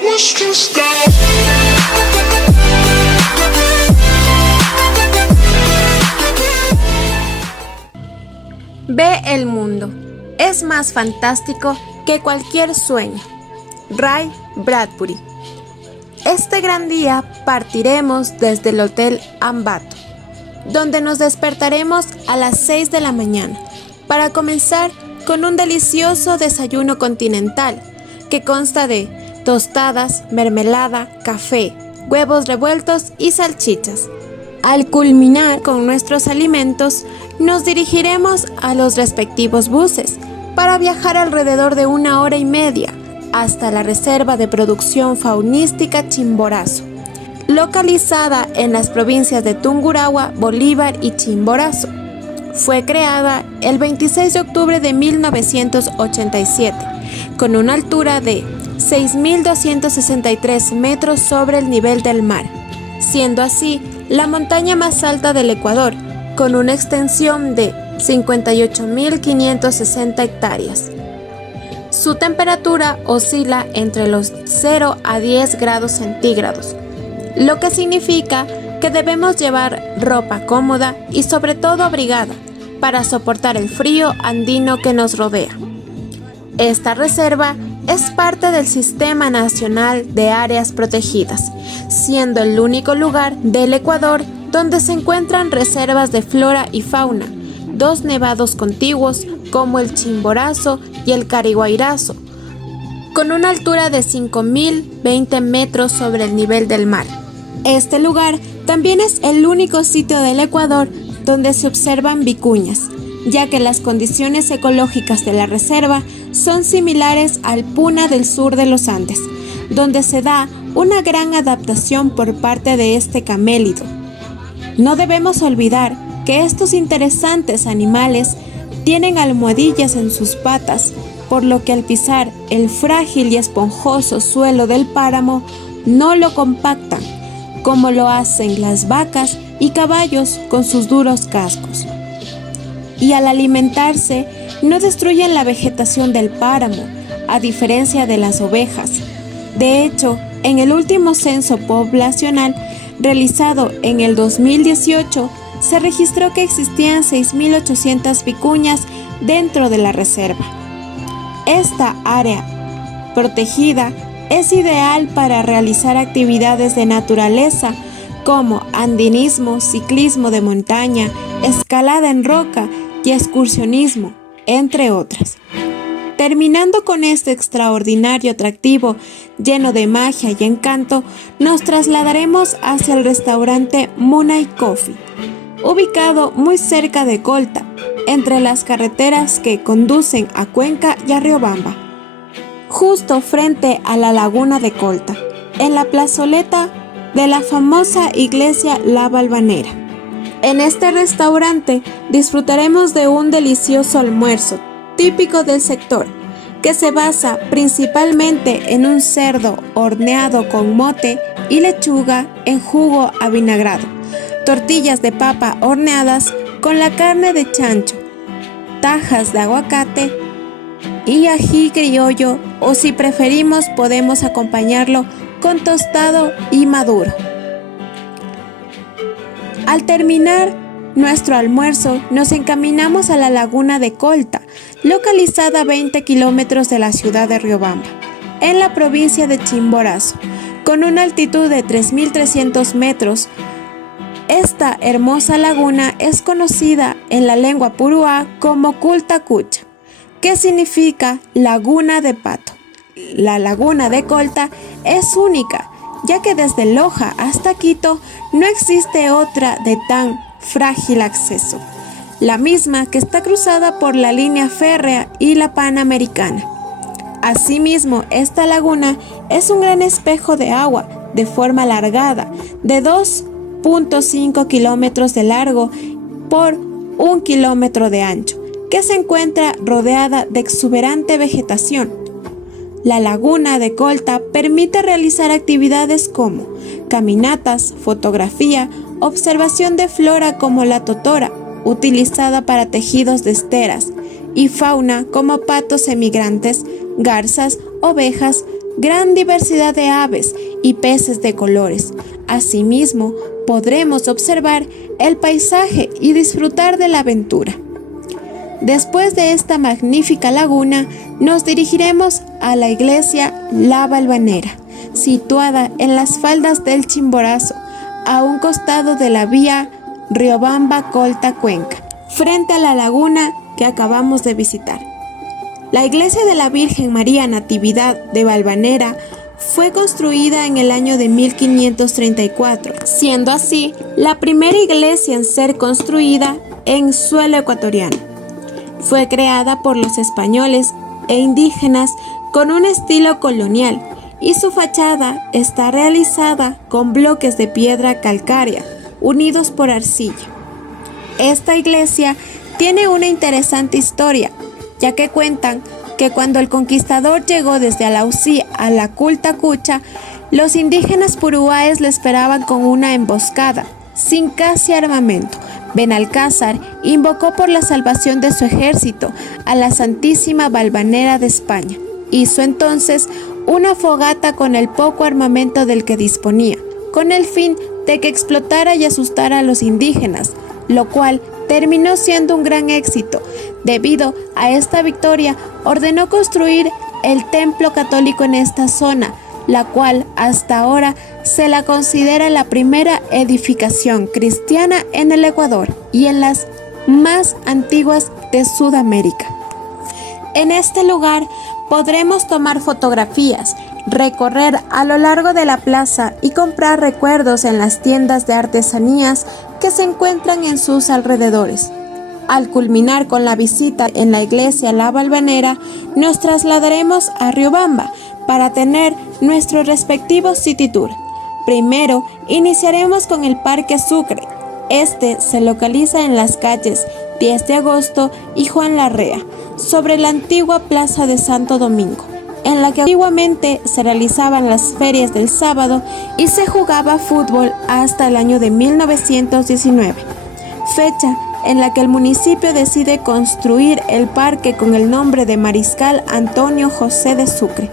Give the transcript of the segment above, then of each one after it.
was just down. Ve el mundo. Es más fantástico que cualquier sueño. Ray Bradbury. Este gran día partiremos desde el Hotel Ambato, donde nos despertaremos a las 6 de la mañana para comenzar con un delicioso desayuno continental que consta de tostadas, mermelada, café, huevos revueltos y salchichas. Al culminar con nuestros alimentos, nos dirigiremos a los respectivos buses para viajar alrededor de 1 hora y media hasta la Reserva de Producción Faunística Chimborazo, localizada en las provincias de Tungurahua, Bolívar y Chimborazo. Fue creada el 26 de octubre de 1987, con una altura de 6.263 metros sobre el nivel del mar, siendo así la montaña más alta del Ecuador, con una extensión de 58.560 hectáreas. Su temperatura oscila entre los 0 a 10 grados centígrados, lo que significa que debemos llevar ropa cómoda y sobre todo abrigada para soportar el frío andino que nos rodea. Esta reserva es parte del Sistema Nacional de Áreas Protegidas, siendo el único lugar del Ecuador donde se encuentran reservas de flora y fauna, 2 nevados contiguos como el Chimborazo y el Cariguairazo, con una altura de 5.020 metros sobre el nivel del mar. Este lugar también es el único sitio del Ecuador donde se observan vicuñas, ya que las condiciones ecológicas de la reserva son similares al Puna del sur de los Andes, donde se da una gran adaptación por parte de este camélido. No debemos olvidar que estos interesantes animales tienen almohadillas en sus patas, por lo que al pisar el frágil y esponjoso suelo del páramo no lo compactan, como lo hacen las vacas y caballos con sus duros cascos. Y al alimentarse, no destruyen la vegetación del páramo, a diferencia de las ovejas. De hecho, en el último censo poblacional realizado en el 2018, se registró que existían 6.800 vicuñas dentro de la reserva. Esta área protegida es ideal para realizar actividades de naturaleza como andinismo, ciclismo de montaña, escalada en roca y excursionismo, entre otras. Terminando con este extraordinario atractivo lleno de magia y encanto, nos trasladaremos hacia el restaurante Moonlight Coffee, ubicado muy cerca de Colta, entre las carreteras que conducen a Cuenca y a Riobamba, justo frente a la laguna de Colta, en la plazoleta de la famosa iglesia La Valvanera. En este restaurante disfrutaremos de un delicioso almuerzo típico del sector, que se basa principalmente en un cerdo horneado con mote y lechuga en jugo avinagrado, tortillas de papa horneadas con la carne de chancho, tajas de aguacate y ají criollo, o si preferimos podemos acompañarlo con tostado y maduro. Al terminar nuestro almuerzo, nos encaminamos a la laguna de Colta, localizada a 20 kilómetros de la ciudad de Riobamba, en la provincia de Chimborazo, con una altitud de 3.300 metros. Esta hermosa laguna es conocida en la lengua puruá como Cultacucha, que significa laguna de pato. La laguna de Colta es única, ya que desde Loja hasta Quito no existe otra de tan frágil acceso, la misma que está cruzada por la línea férrea y la Panamericana. Asimismo, esta laguna es un gran espejo de agua de forma alargada, de 2.5 kilómetros de largo por 1 kilómetro de ancho, que se encuentra rodeada de exuberante vegetación. La laguna de Colta permite realizar actividades como caminatas, fotografía, observación de flora como la totora, utilizada para tejidos de esteras, y fauna como patos emigrantes, garzas, ovejas, gran diversidad de aves y peces de colores. Asimismo, podremos observar el paisaje y disfrutar de la aventura. Después de esta magnífica laguna, nos dirigiremos a la iglesia La Valvanera, situada en las faldas del Chimborazo, a un costado de la vía Riobamba-Colta-Cuenca, frente a la laguna que acabamos de visitar. La iglesia de la Virgen María Natividad de Valvanera fue construida en el año de 1534, siendo así la primera iglesia en ser construida en suelo ecuatoriano. Fue creada por los españoles e indígenas con un estilo colonial y su fachada está realizada con bloques de piedra calcárea unidos por arcilla. Esta iglesia tiene una interesante historia, ya que cuentan que cuando el conquistador llegó desde Alausí a la Culta Cucha, los indígenas puruáes le esperaban con una emboscada, sin casi armamento. Benalcázar invocó por la salvación de su ejército a la Santísima Valvanera de España. Hizo entonces una fogata con el poco armamento del que disponía, con el fin de que explotara y asustara a los indígenas, lo cual terminó siendo un gran éxito. Debido a esta victoria, ordenó construir el templo católico en esta zona, la cual hasta ahora se la considera la primera edificación cristiana en el Ecuador y en las más antiguas de Sudamérica. En este lugar podremos tomar fotografías, recorrer a lo largo de la plaza y comprar recuerdos en las tiendas de artesanías que se encuentran en sus alrededores. Al culminar con la visita en la iglesia La Valvanera, nos trasladaremos a Riobamba para tener nuestro respectivo City Tour. Primero, iniciaremos con el Parque Sucre. Este se localiza en las calles 10 de agosto y Juan Larrea, sobre la antigua Plaza de Santo Domingo, en la que antiguamente se realizaban las ferias del sábado y se jugaba fútbol hasta el año de 1919, fecha en la que el municipio decide construir el parque con el nombre de Mariscal Antonio José de Sucre,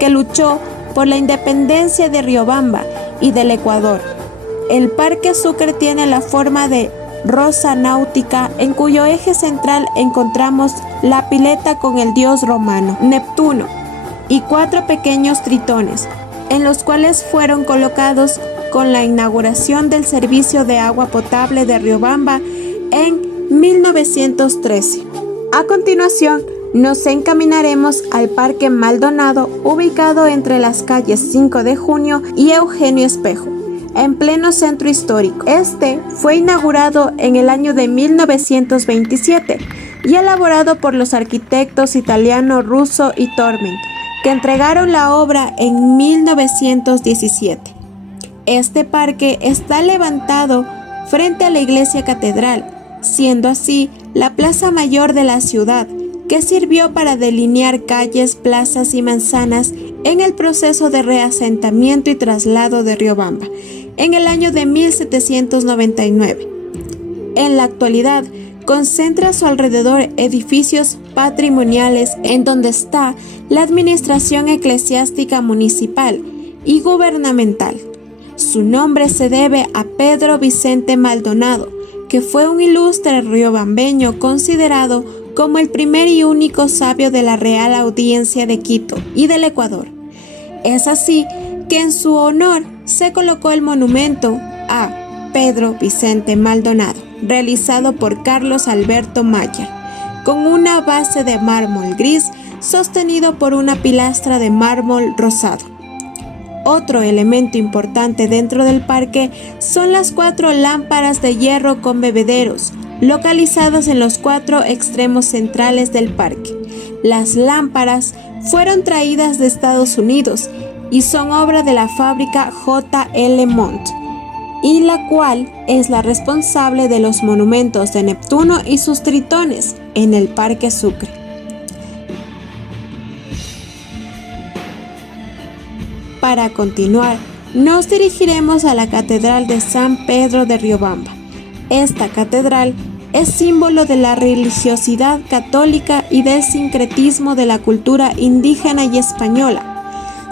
que luchó por la independencia de Riobamba y del Ecuador. El Parque Sucre tiene la forma de rosa náutica, en cuyo eje central encontramos la pileta con el dios romano Neptuno y 4 pequeños tritones, en los cuales fueron colocados con la inauguración del servicio de agua potable de Riobamba en 1913. A continuación, nos encaminaremos al Parque Maldonado, ubicado entre las calles 5 de Junio y Eugenio Espejo, en pleno centro histórico. Este fue inaugurado en el año de 1927 y elaborado por los arquitectos italianos Russo y Torment, que entregaron la obra en 1917. Este parque está levantado frente a la iglesia catedral, siendo así la plaza mayor de la ciudad, que sirvió para delinear calles, plazas y manzanas en el proceso de reasentamiento y traslado de Riobamba en el año de 1799. En la actualidad, concentra a su alrededor edificios patrimoniales en donde está la administración eclesiástica municipal y gubernamental. Su nombre se debe a Pedro Vicente Maldonado, que fue un ilustre riobambeño considerado como el primer y único sabio de la Real Audiencia de Quito y del Ecuador. Es así que en su honor se colocó el monumento a Pedro Vicente Maldonado, realizado por Carlos Alberto Mayer, con una base de mármol gris sostenido por una pilastra de mármol rosado. Otro elemento importante dentro del parque son las 4 lámparas de hierro con bebederos, localizadas en los 4 extremos centrales del parque. Las lámparas fueron traídas de Estados Unidos y son obra de la fábrica J.L. Mont, y la cual es la responsable de los monumentos de Neptuno y sus tritones en el Parque Sucre. Para continuar, nos dirigiremos a la Catedral de San Pedro de Riobamba. Esta catedral es símbolo de la religiosidad católica y del sincretismo de la cultura indígena y española.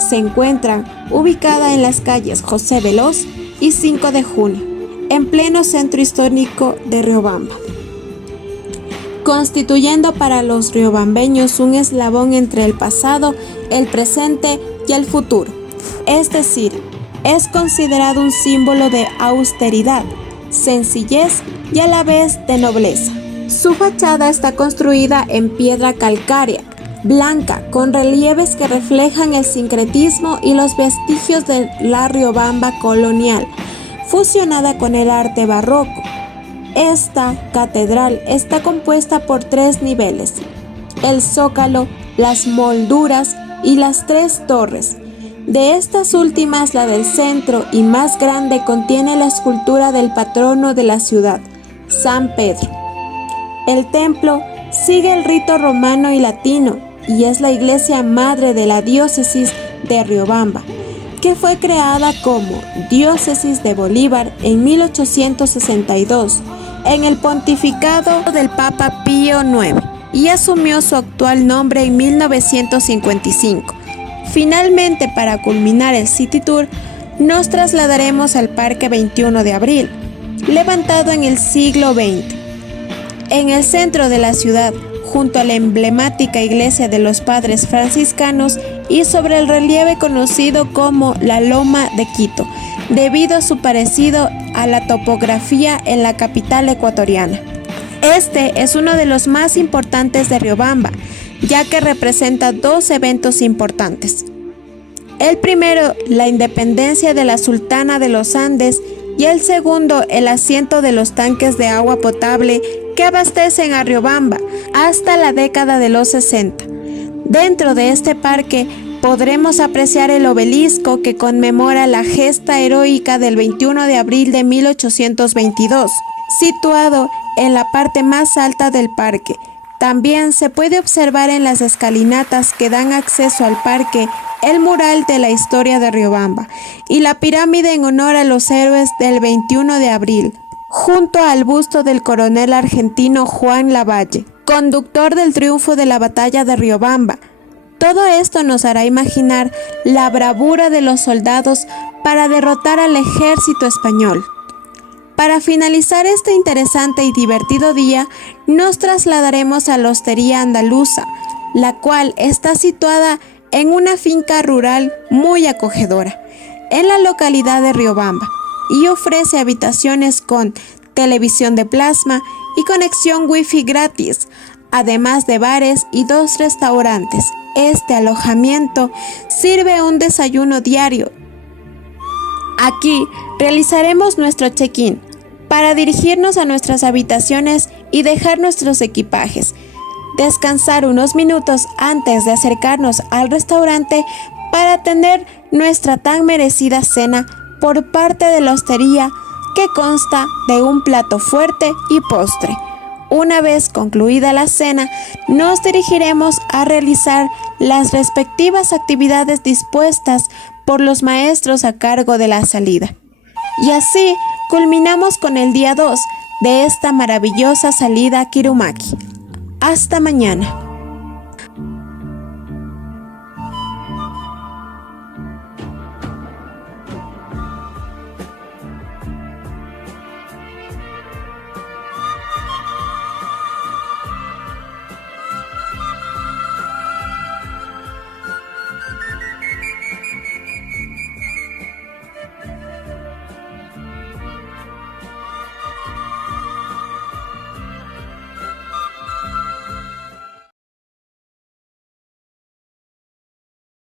se encuentran ubicada en las calles José Veloz y 5 de Junio, en pleno centro histórico de Riobamba, constituyendo para los riobambeños un eslabón entre el pasado, el presente y el futuro. Es decir, es considerado un símbolo de austeridad, sencillez y a la vez de nobleza. Su fachada está construida en piedra calcárea, blanca, con relieves que reflejan el sincretismo y los vestigios de la Riobamba colonial, fusionada con el arte barroco. Esta catedral está compuesta por 3 niveles: el zócalo, las molduras y las 3 torres. De estas últimas, la del centro y más grande contiene la escultura del patrono de la ciudad, San Pedro. El templo sigue el rito romano y latino y es la iglesia madre de la diócesis de Riobamba, que fue creada como diócesis de Bolívar en 1862 en el pontificado del Papa Pío IX y asumió su actual nombre en 1955. Finalmente, para culminar el City Tour, nos trasladaremos al Parque 21 de Abril, levantado en el siglo XX. En el centro de la ciudad, junto a la emblemática iglesia de los Padres Franciscanos y sobre el relieve conocido como la Loma de Quito, debido a su parecido a la topografía en la capital ecuatoriana. Este es uno de los más importantes de Riobamba, ya que representa 2 eventos importantes. El primero, la independencia de la Sultana de los Andes, y el segundo, el asiento de los tanques de agua potable que abastecen a Riobamba hasta la década de los 60. Dentro de este parque podremos apreciar el obelisco que conmemora la gesta heroica del 21 de abril de 1822, situado en la parte más alta del parque. También se puede observar en las escalinatas que dan acceso al parque el mural de la historia de Riobamba y la pirámide en honor a los héroes del 21 de abril, junto al busto del coronel argentino Juan Lavalle, conductor del triunfo de la batalla de Riobamba. Todo esto nos hará imaginar la bravura de los soldados para derrotar al ejército español. Para finalizar este interesante y divertido día, nos trasladaremos a la Hostería Andaluza, la cual está situada en una finca rural muy acogedora, en la localidad de Riobamba, y ofrece habitaciones con televisión de plasma y conexión wifi gratis, además de bares y 2 restaurantes. Este alojamiento sirve un desayuno diario. Aquí realizaremos nuestro check-in para dirigirnos a nuestras habitaciones y dejar nuestros equipajes. Descansar unos minutos antes de acercarnos al restaurante para tener nuestra tan merecida cena por parte de la hostería, que consta de un plato fuerte y postre. Una vez concluida la cena, nos dirigiremos a realizar las respectivas actividades dispuestas por los maestros a cargo de la salida. Y así culminamos con el día 2 de esta maravillosa salida a Quirumaqui. Hasta mañana.